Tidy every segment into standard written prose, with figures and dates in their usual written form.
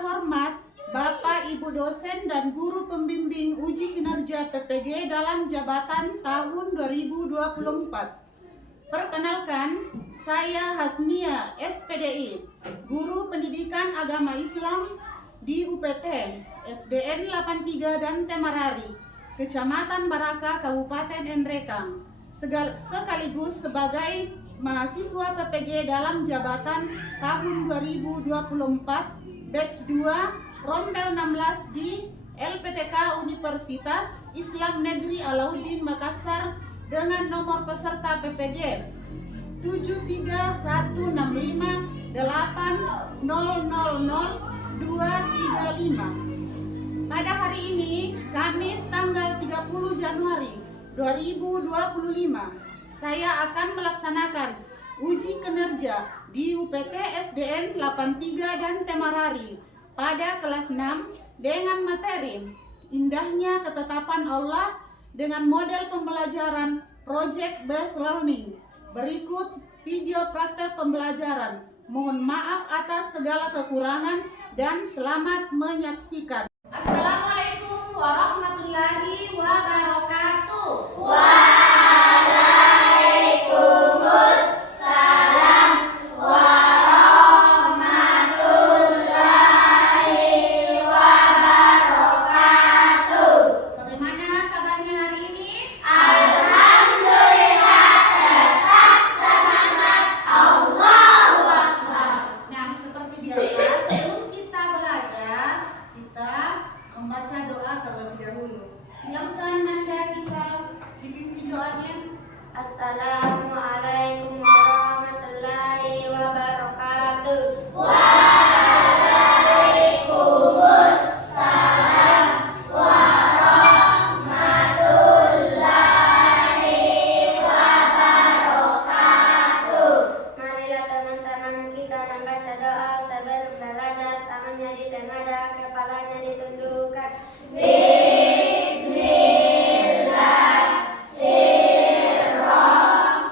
terhormat Bapak Ibu dosen dan guru pembimbing uji kinerja PPG dalam jabatan tahun 2024. Perkenalkan, saya Hasnia SPDI, Guru Pendidikan Agama Islam di UPT SDN 83 dan Temarari, Kecamatan Baraka, Kabupaten Nrekang, sekaligus sebagai mahasiswa PPG dalam jabatan tahun 2024 batch 2 Rombel 16 di LPTK Universitas Islam Negeri Alauddin Makassar dengan nomor peserta PPG 73158000235. Pada hari ini, Kamis tanggal 30 Januari 2025, saya akan melaksanakan uji kinerja di UPT SDN 83 dan Temarari pada kelas 6 dengan materi Indahnya Ketetapan Allah dengan model pembelajaran Project Based Learning. Berikut video praktek pembelajaran. Mohon maaf atas segala kekurangan dan selamat menyaksikan. Assalamualaikum warahmatullahi wabarakatuh. Waalaikumsalam warahmatullahi wabarakatuh. Bagaimana kabarnya hari ini? Alhamdulillah, tetap semangat. Allahu Akbar. Nah, seperti biasa, sebelum kita belajar, kita membaca doa terlebih dahulu. Silakan Nanda, kita dipimpin doanya. Assalamualaikum warahmatullahi wabarakatuh. Waalaikumsalam warahmatullahi wabarakatuh. Marilah teman-teman kita membaca doa sebelum belajar. Tangannya ditengadah, kepalanya ditundukkan. Bismillahirrahmanirrahim.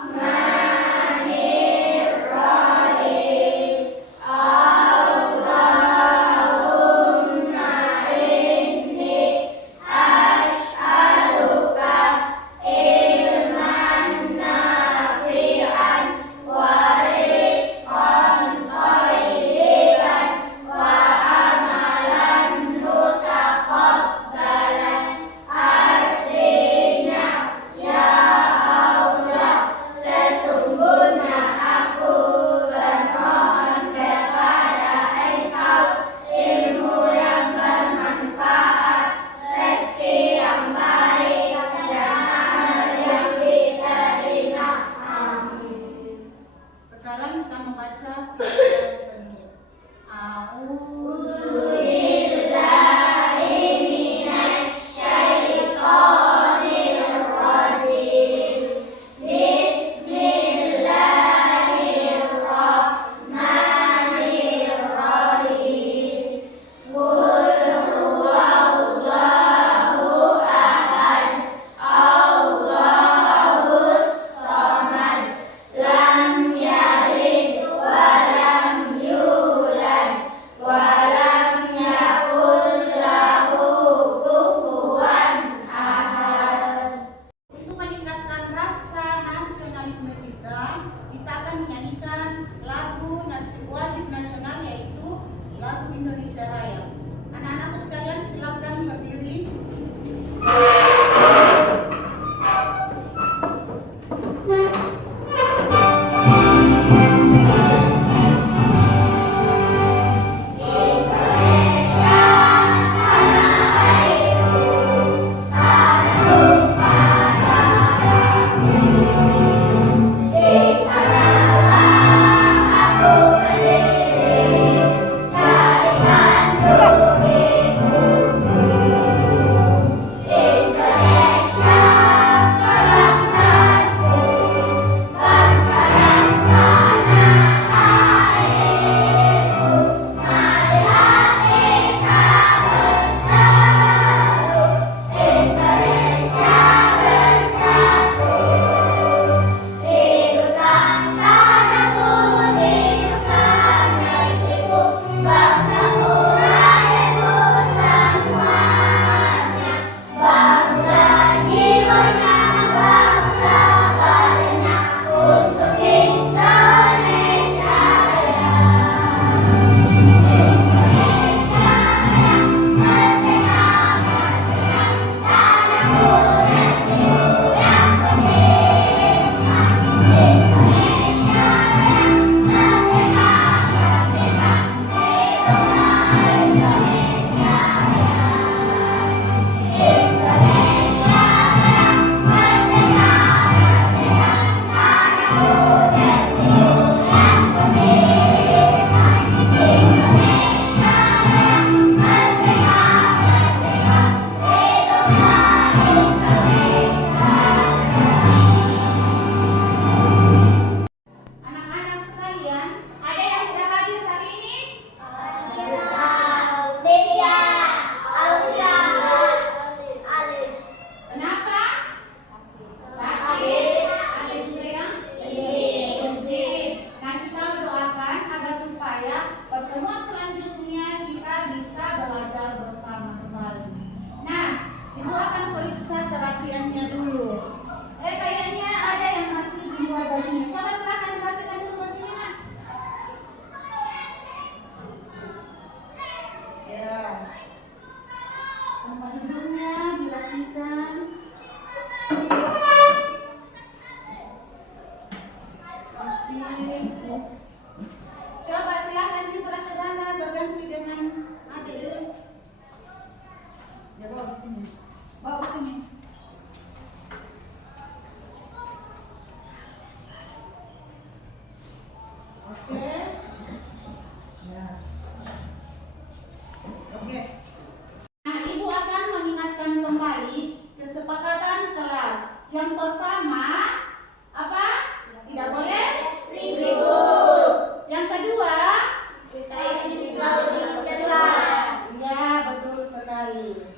takdir.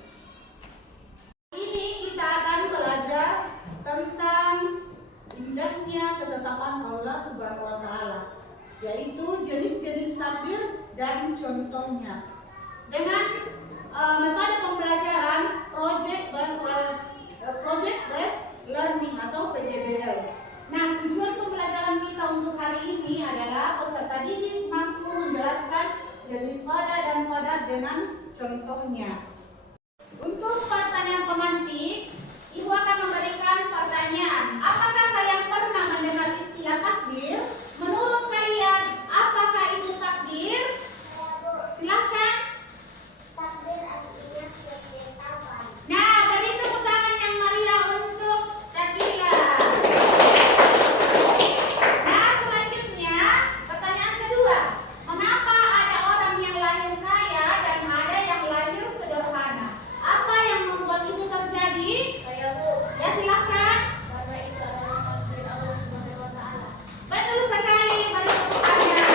Ini kita akan belajar tentang indahnya ketetapan Allah Subhanahu wa taala, yaitu jenis-jenis takdir dan contohnya. Dengan metode pembelajaran project based learning atau PJBL. Nah, tujuan pembelajaran kita untuk hari ini adalah peserta didik mampu menjelaskan jenis pada dan pada dengan contohnya. Untuk pertanyaan pemantik, Ibu akan memberikan pertanyaan. Apakah kalian pernah mendengar istilah takdir? Menurut kalian, apakah itu takdir? Silakan. Takdir artinya ketetapan. Nah, beri tepuk tangan yang meriah untuk Sakila. Nah, selanjutnya pertanyaan kedua. Mengapa ada orang yang lahir kaya dan ada yang lahir sederhana? Apa yang membuat itu terjadi? Ya, silakan. Karena itu adalah takdir Allah Subhanahu wa taala. Betul sekali, beri tepuk tangan.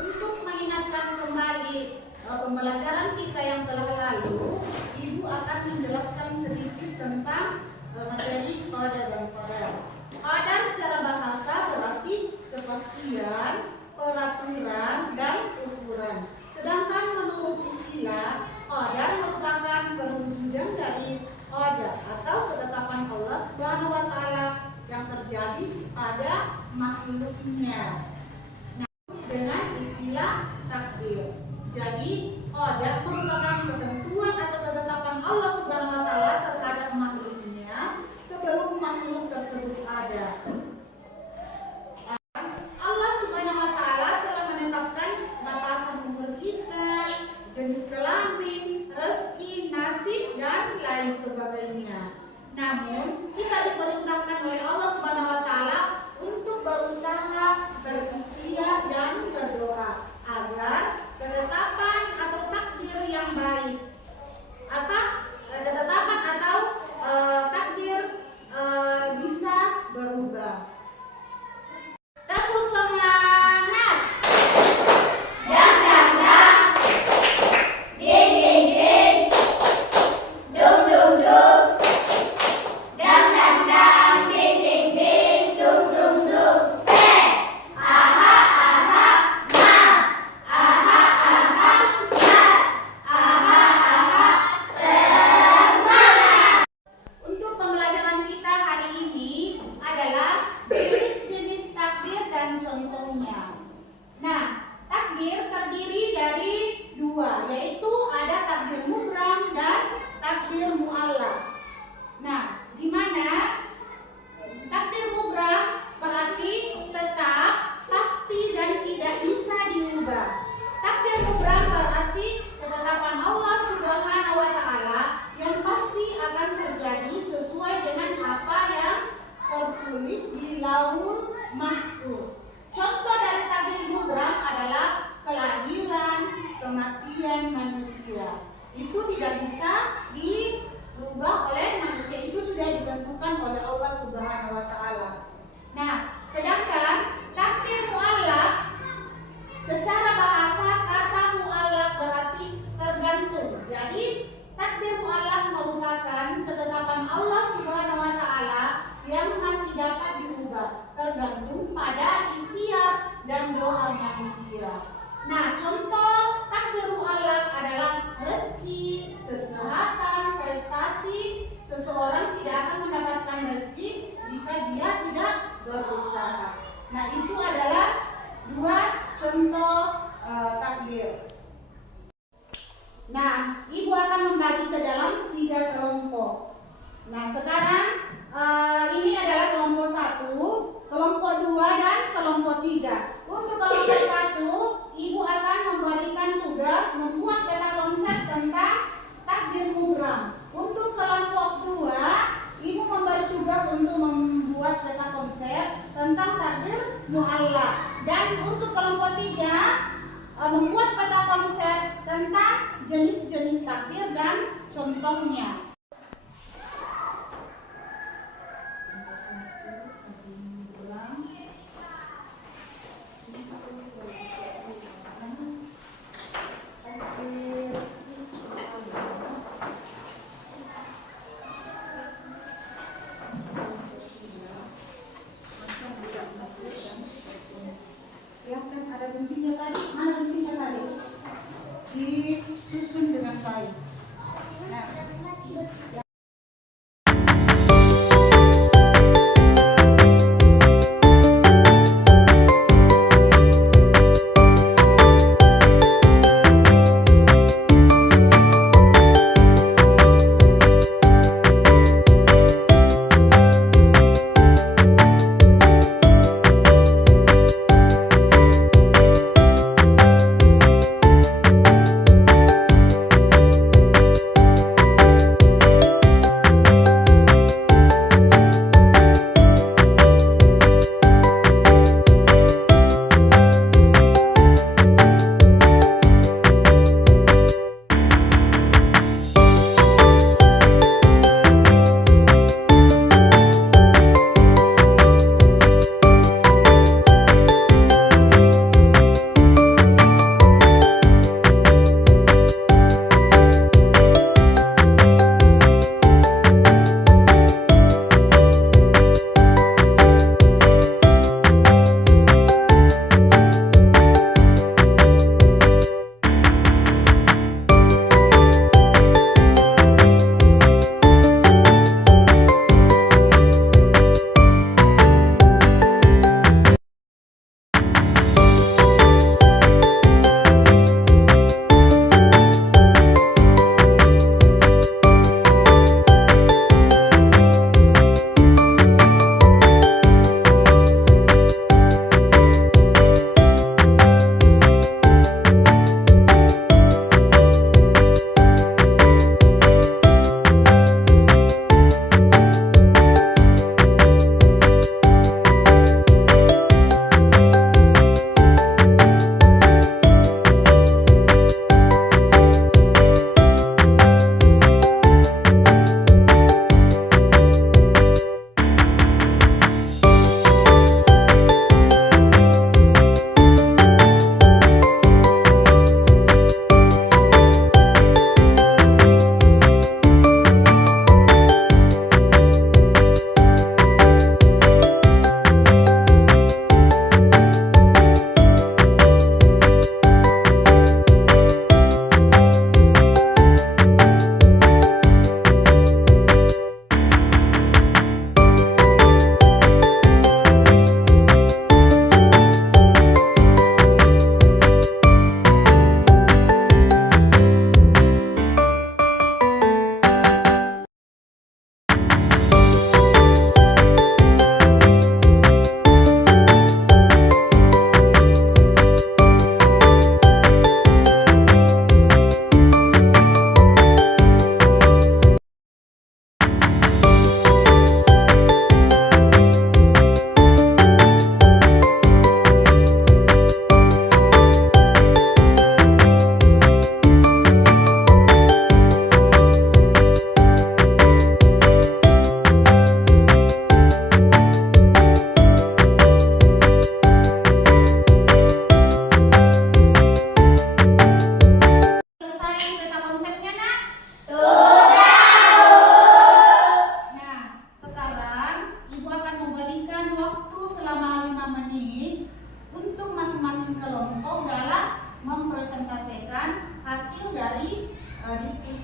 Untuk mengingatkan kembali pembelajaran kita yang telah lalu, Ibu akan menjelaskan sedikit tentang materi qadar dan qadar. Qadar secara bahasa berarti kepastian, peraturan, dan ukuran. Sedangkan menurut istilah, qadar merupakan perwujudan dari qadar atau ketetapan Allah Subhanahu wa taala yang terjadi pada makhluknya. Nah, dengan istilah takdir. Jadi, qadar merupakan ketentuan atau ketetapan Allah Subhanahu wa taala terhadap makhluknya sebelum makhluk tersebut ada. Allah Subhanahu wa taala telah menetapkan batasan umur kita, jenis kelamin, rezeki, nasib, dan lain sebagainya. Namun, kita diperintahkan oleh Allah Subhanahu wa taala untuk berusaha, berikhtiar, dan berdoa agar ketetapan atau takdir yang baik ketetapan atau takdir bisa berubah. Tepuk semangat. Dang dang dang. Ding ding ding. Dung dung dung. Dang dang dang. Ding ding ding. Dung dung dung. Se. Aha aha ma. Aha aha ma. Aha aha semangat. Untuk pembelajaran kita hari ini adalah jenis-jenis takdir dan contohnya. Nah, takdir terdiri dari dua, yaitu ada takdir mubram dan takdir mu'allaq. Nah, di mana takdir mubram berarti tetap, pasti, dan tidak bisa diubah. Takdir mubram berarti ketetapan Allah Subhanahu wa taala yang pasti akan terjadi sesuai dengan apa yang tertulis di Lauhul Mahfuz. Contoh dari takdir mubram adalah kelahiran, kematian manusia. Itu tidak bisa dirubah oleh manusia, itu sudah ditentukan oleh Allah Subhanahu wa taala. Nah, sedangkan takdir mu'allaq secara bahasa kata mu'allaq berarti tergantung. Jadi takdir mu'allaq merupakan ketetapan Allah Subhanahu wa taala yang masih dapat diubah, tergantung pada ikhtiar dan doa manusia. Nah, contoh takdir mu'allaq adalah rezeki, kesehatan, prestasi. Seseorang tidak akan mendapatkan rezeki jika dia tidak berusaha. Nah, itu adalah dua contoh takdir. Nah, Ibu akan membagi ke dalam 3 kelompok. Nah, sekarang ini adalah kelompok 1, kelompok 2, dan kelompok 3. Untuk kelompok 1, Ibu akan memberikan tugas membuat peta konsep tentang takdir mubram. Untuk kelompok 2, Ibu memberi tugas untuk membuat peta konsep tentang takdir mu'allaq. Dan untuk kelompok 3, membuat peta konsep tentang jenis-jenis takdir dan contohnya.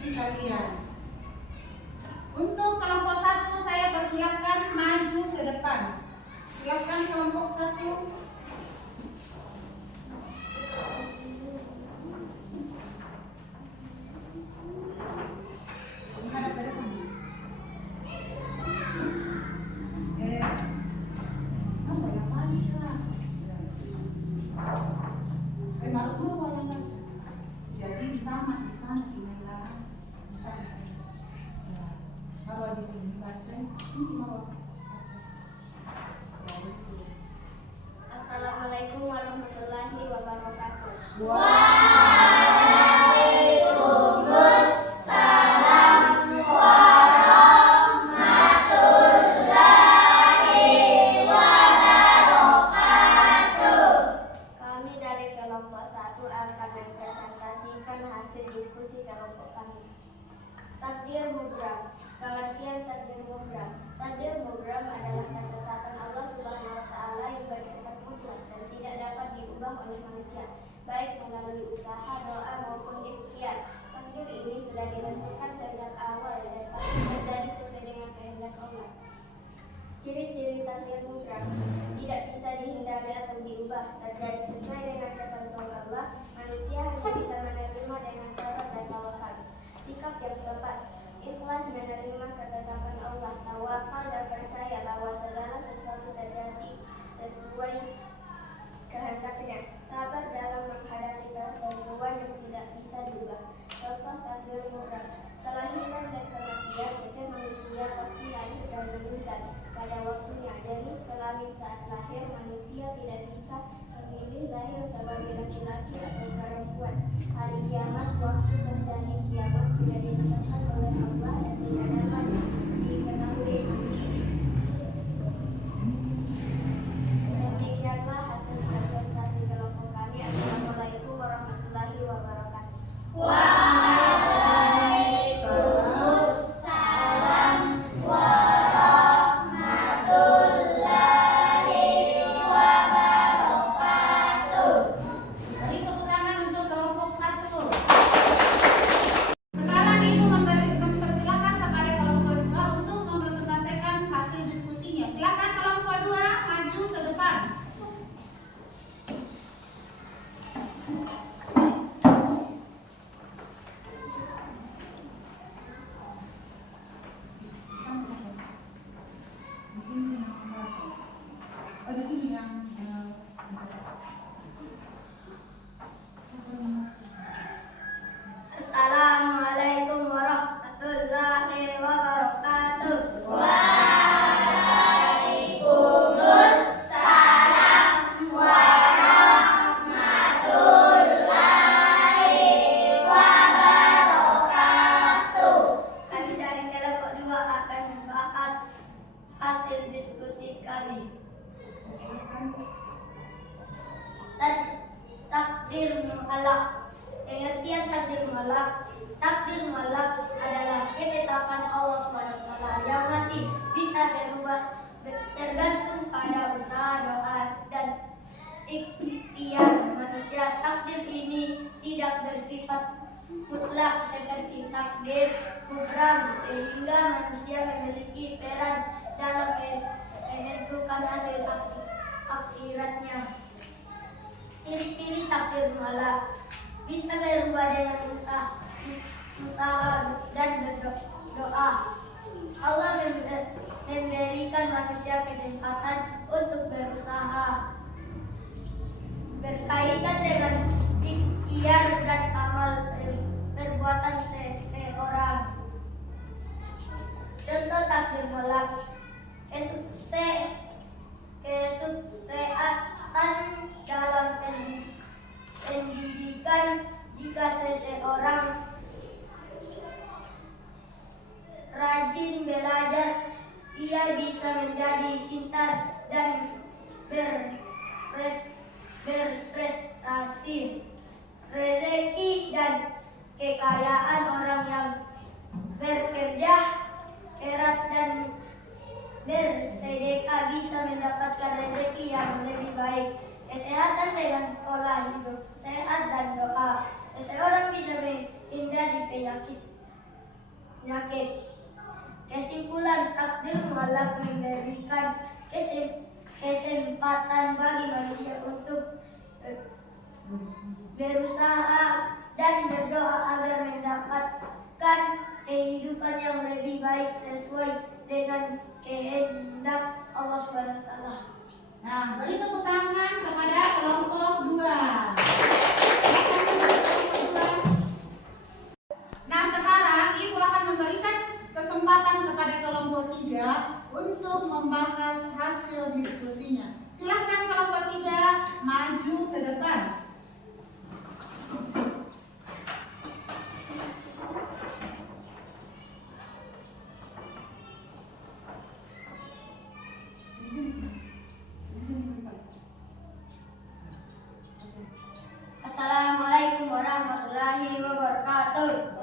diskusi kalian. Untuk kelompok 1 saya persilakan maju ke depan. Silakan kelompok 1. Jadi di sana inilah di sana. Marwah di sini baca, sini Marwah. Assalamualaikum warahmatullahi wabarakatuh. Kami dari kelompok 1 akan mempresentasikan hasil diskusi kelompok kami. Takdir mubram. Pengertian takdir mubram. Takdir mubram adalah ketetapan Allah Subhanahu wa taala yang bersifat mutlak dan tidak dapat diubah oleh manusia, baik melalui usaha, doa maupun ikhtiar. Takdir ini sudah ditentukan sejak awal dan pasti terjadi sesuai dengan kehendak Allah. Ciri-ciri takdir mubram: tidak bisa dihindari atau diubah, terjadi sesuai dengan ketentuan Allah. Manusia hanya bisa menerima dengan sabar dan tawakal. Sikap yang tepat: ikhlas menerima ketetapan Allah, tawakal dan percaya bahwa segala sesuatu terjadi sesuai kehendaknya. Sabar dalam menghadapi ketentuan yang tidak bisa diubah. Contoh takdir mubram: kelahiran dan kematian. Setiap manusia pasti lahir dan meninggal pada waktunya. Jenis kelamin saat lahir, manusia tidak bisa memilih lahir sebagai laki-laki atau perempuan. Hari kiamat, waktu terjadi kiamat sudah ditetapkan oleh Allah dan tidak dapat diketahui manusia. Demikianlah hasil presentasi kelompok kami. Assalamualaikum warahmatullahi wabarakatuh. Beri tepuk tangan untuk kelompok 1. Sekarang Ibu mempersilakan kepada kelompok 2 untuk mempresentasikan hasil diskusinya. Silakan kelompok 2 maju ke depan. Di sini yang membaca. Oh, di sini yang Assalamualaikum warahmatullahi wabarakatuh. Kami dari kelompok 2 akan membahas hasil diskusi kami. Takdir mu'allaq. Pengertian takdir mu'allaq. Takdir mu'allaq adalah ketetapan Allah SWT yang masih bisa berubah tergantung pada usaha, doa, dan ikhtiar manusia. Takdir ini tidak bersifat mutlak seperti takdir mubram, sehingga manusia memiliki peran dalam menentukan hasil akhiratnya. Ciri-ciri takdir mu'allaq: bisa berubah dengan usaha dan berdoa. Allah memberikan manusia kesempatan untuk berusaha. Berkaitan dengan ikhtiar dan amal perbuatan seseorang. Contoh takdir mu'allaq: kesuksesan dalam pendidikan. Jika seseorang rajin belajar, ia bisa menjadi pintar dan berprestasi. Rezeki dan kekayaan orang yang bekerja keras dan penyakit. Kesimpulan, takdir malah memberikan kesempatan bagi manusia untuk berusaha dan berdoa agar mendapatkan kehidupan yang lebih baik sesuai dengan kehendak Allah Subhanahu wa taala. Nah, beri tepuk tangan kepada kelompok 2. Nah, sekarang Ibu akan memberikan kesempatan kepada kelompok 3 untuk membahas hasil diskusinya. Silakan kelompok 3 maju ke depan. Assalamualaikum warahmatullahi wabarakatuh.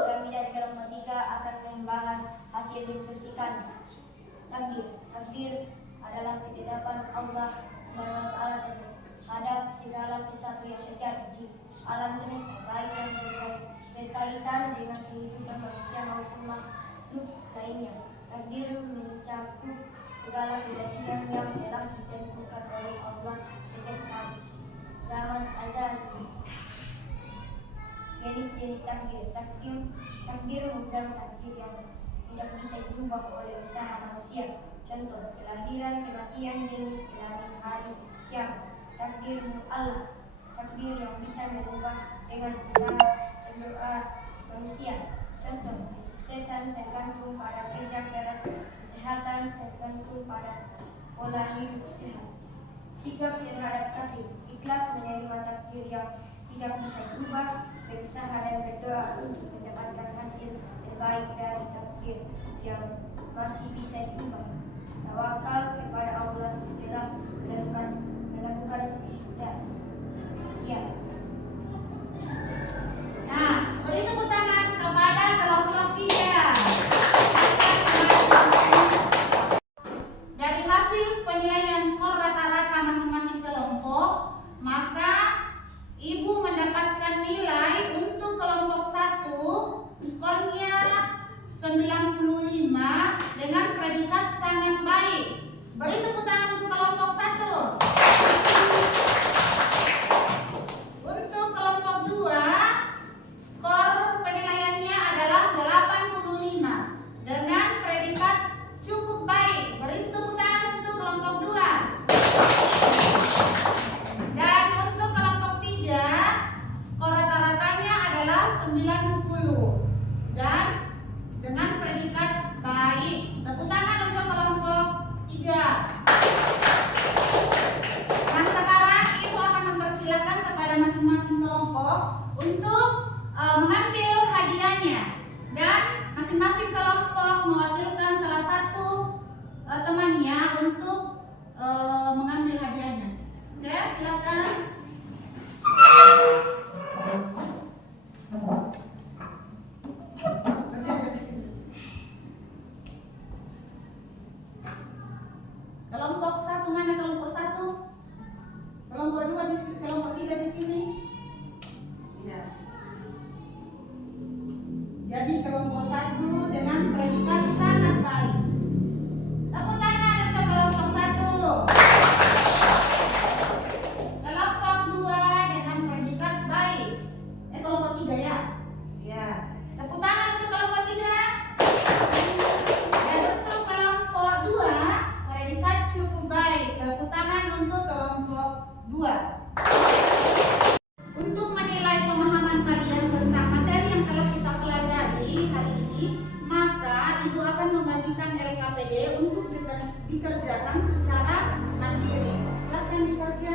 Kami dari kelompok 3 akan membahas hasil diskusikan takdir adalah ketetapan Allah Subhanahu wa taala terhadap segala sesuatu yang terjadi di alam semesta, baik yang berkaitan dengan kehidupan manusia maupun makhluk lainnya. Takdir mencakup segala kejadian yang telah ditentukan oleh Allah sejak zaman azal. Jenis-jenis takdir mudah, takdir yang tidak bisa diubah oleh usaha manusia. Contoh, kelahiran, kematian, jenis kelamin, hari kiamat. Takdir Allah, takdir yang bisa berubah dengan usaha dan doa manusia. Contoh, kesuksesan tergantung pada kerja keras, kesehatan tergantung pada pola hidup sehat. Sikap terhadap takdir, ikhlas menerima takdir yang tidak bisa diubah, berusaha dan berdoa untuk mendapatkan hasil terbaik dari takdir yang masih bisa diubah. Tawakal kepada Allah setelah melakukan ikhtiar. Ya. Nah, beri tepuk tangan kepada kelompok 3. Dari hasil penilaian skor rata-rata masing-masing kelompok, maka Ibu mendapatkan nilai untuk kelompok 1 skornya 95 dengan predikat sangat baik. Beri tepuk tangan untuk kelompok 1. Untuk kelompok 2, skor penilaiannya adalah 85 dengan predikat cukup baik. Beri tepuk tangan untuk kelompok 2. Dan untuk kelompok 3, skor rata-ratanya adalah 90 dan dengan predikat baik. Tepuk tangan untuk kelompok 3. Nah, sekarang Ibu akan mempersilakan kepada masing-masing kelompok untuk mengambil hadiahnya, dan masing-masing kelompok mewakilkan salah satu temannya untuk mengambil hadiahnya. Oke, silakan. Kelompok 1 mana? Kelompok 1? Kelompok 2 di sini, kelompok 3 di sini. Ya. Jadi kelompok 1 dengan predikat sangat baik. Tepuk tangan untuk kelompok 1. Kelompok 2 dengan predikat baik. Kelompok 3 ya? Ya. Tepuk tangan untuk kelompok 3. Dan untuk kelompok 2 predikat cukup baik. Tepuk tangan untuk kelompok 2. Untuk menilai pemahaman kalian tentang materi yang telah kita pelajari hari ini, maka Ibu akan membagikan LKPD untuk dikerjakan secara mandiri. Silakan dikerja.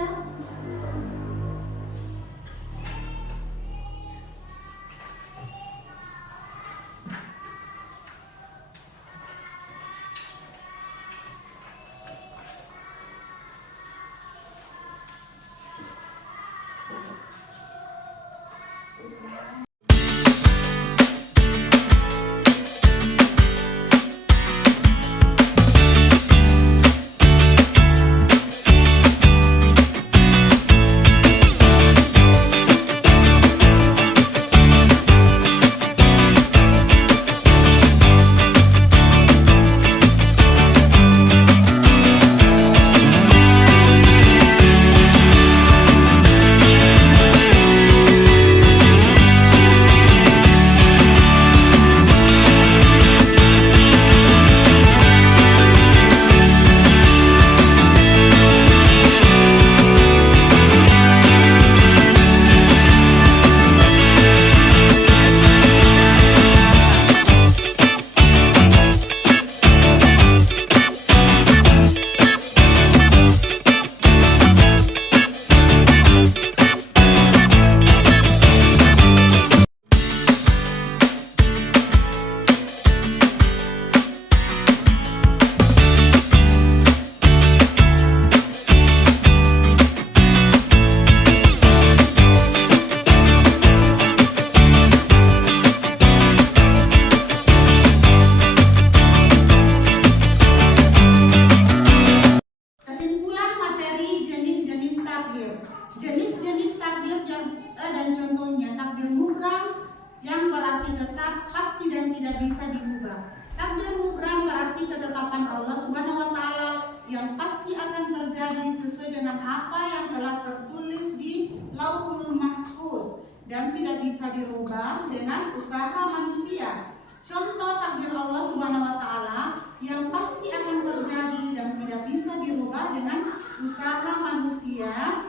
ketetapan Allah Subhanahu wa taala yang pasti akan terjadi sesuai dengan apa yang telah tertulis di Lauhul Mahfuz dan tidak bisa dirubah dengan usaha manusia. Contoh takdir Allah Subhanahu wa taala yang pasti akan terjadi dan tidak bisa dirubah dengan usaha manusia,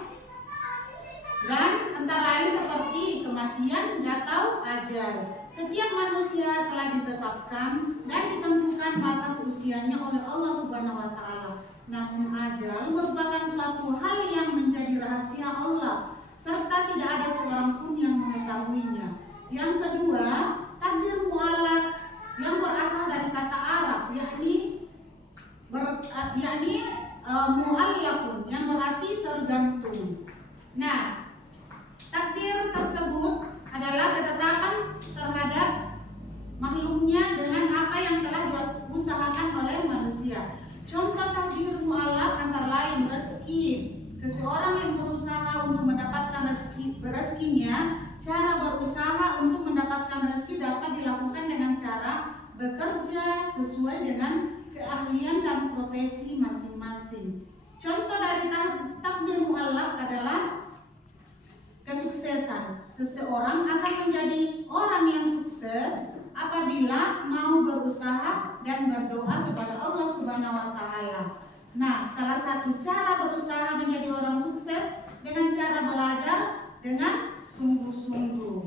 dan antara lain seperti kematian atau ajal. Setiap manusia telah ditetapkan dan ditentukan batas usianya oleh Allah Subhanahu wa taala. Namun ajal merupakan suatu hal yang menjadi rahasia Allah serta tidak ada seorang pun yang mengetahuinya. Yang kedua, takdir mu'allaq yang berasal dari kata Arab yakni mu'allaqun yang berarti tergantung. Nah, takdir tersebut adalah ketetapan terhadap makhluknya dengan apa yang telah diusahakan oleh manusia. Contoh takdir mu'allaq antara lain rezeki. Seseorang yang berusaha untuk mendapatkan rezekinya, cara berusaha untuk mendapatkan rezeki dapat dilakukan dengan cara bekerja sesuai dengan keahlian dan profesi masing-masing. Contoh dari takdir mu'allaq adalah kesuksesan. Seseorang akan menjadi orang yang sukses apabila mau berusaha dan berdoa kepada Allah Subhanahu wa taala. Nah, salah satu cara berusaha menjadi orang sukses dengan cara belajar dengan sungguh-sungguh.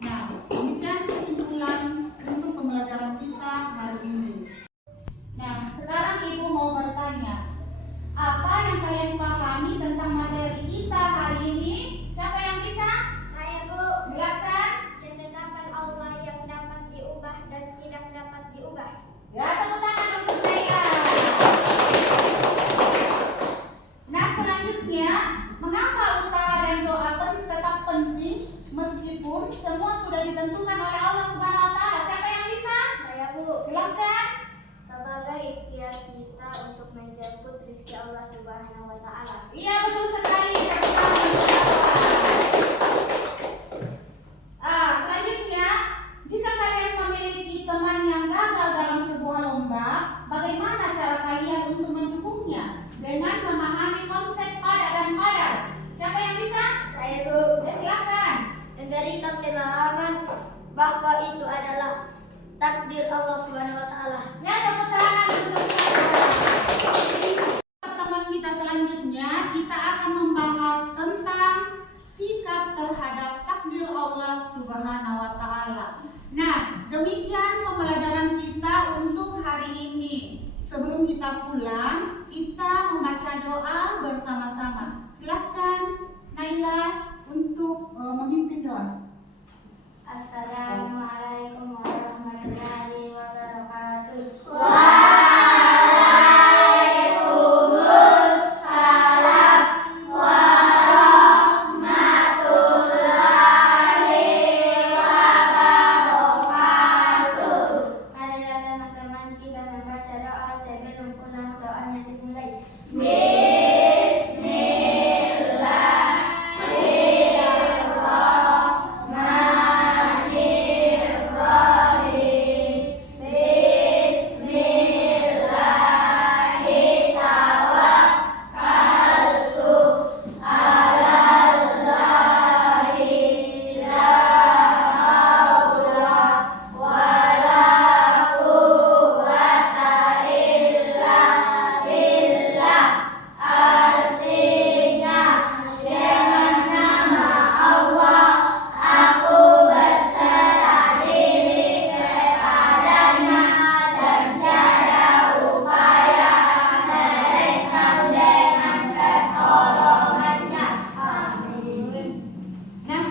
Nah, demikian kesimpulan untuk pembelajaran kita hari ini. Nah, sekarang Ibu mau bertanya, apa yang kalian pahami tentang materi kita hari ini? Siapa yang bisa? Saya, Bu. Silakan. Ketetapan Allah yang dapat diubah dan tidak dapat diubah. Ya, tepuk tangan untuk saya. Nah, selanjutnya, mengapa usaha dan doa tetap penting meskipun semua sudah ditentukan oleh Allah Subhanahu wa taala? Siapa yang bisa? Saya, Bu. Silakan. Sebagai ikhtiar kita untuk menjemput rezeki Allah Subhanahu wa taala. Iya, betul sekali. Selanjutnya, jika kalian memiliki teman yang gagal dalam sebuah lomba, bagaimana cara kalian untuk mendukungnya? Dengan memahami konsep pada dan pada. Siapa yang bisa? Saya, Bu. Ya, silakan. Memberikan pemahaman bahwa itu adalah takdir Allah Subhanahu wa taala. Ya, tepuk tangan untuk pertemuan kita selanjutnya. Kita akan membahas tentang sikap terhadap takdir Allah Subhanahu wa taala. Nah, demikian pembelajaran kita untuk hari ini. Sebelum kita pulang, kita membaca doa bersama-sama. Silakan Naila untuk memimpin doa. Assalamualaikum warahmatullahi wabarakatuh. Waalaikumsalam warahmatullahi wabarakatuh. Marilah teman-teman kita membaca doa sebelum pulang. Doanya dimulai.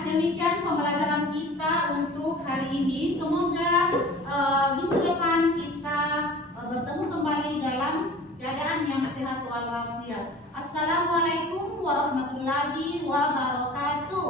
Demikian pembelajaran kita untuk hari ini. Semoga minggu depan kita bertemu kembali dalam keadaan yang sehat walafiat. Assalamualaikum warahmatullahi wabarakatuh.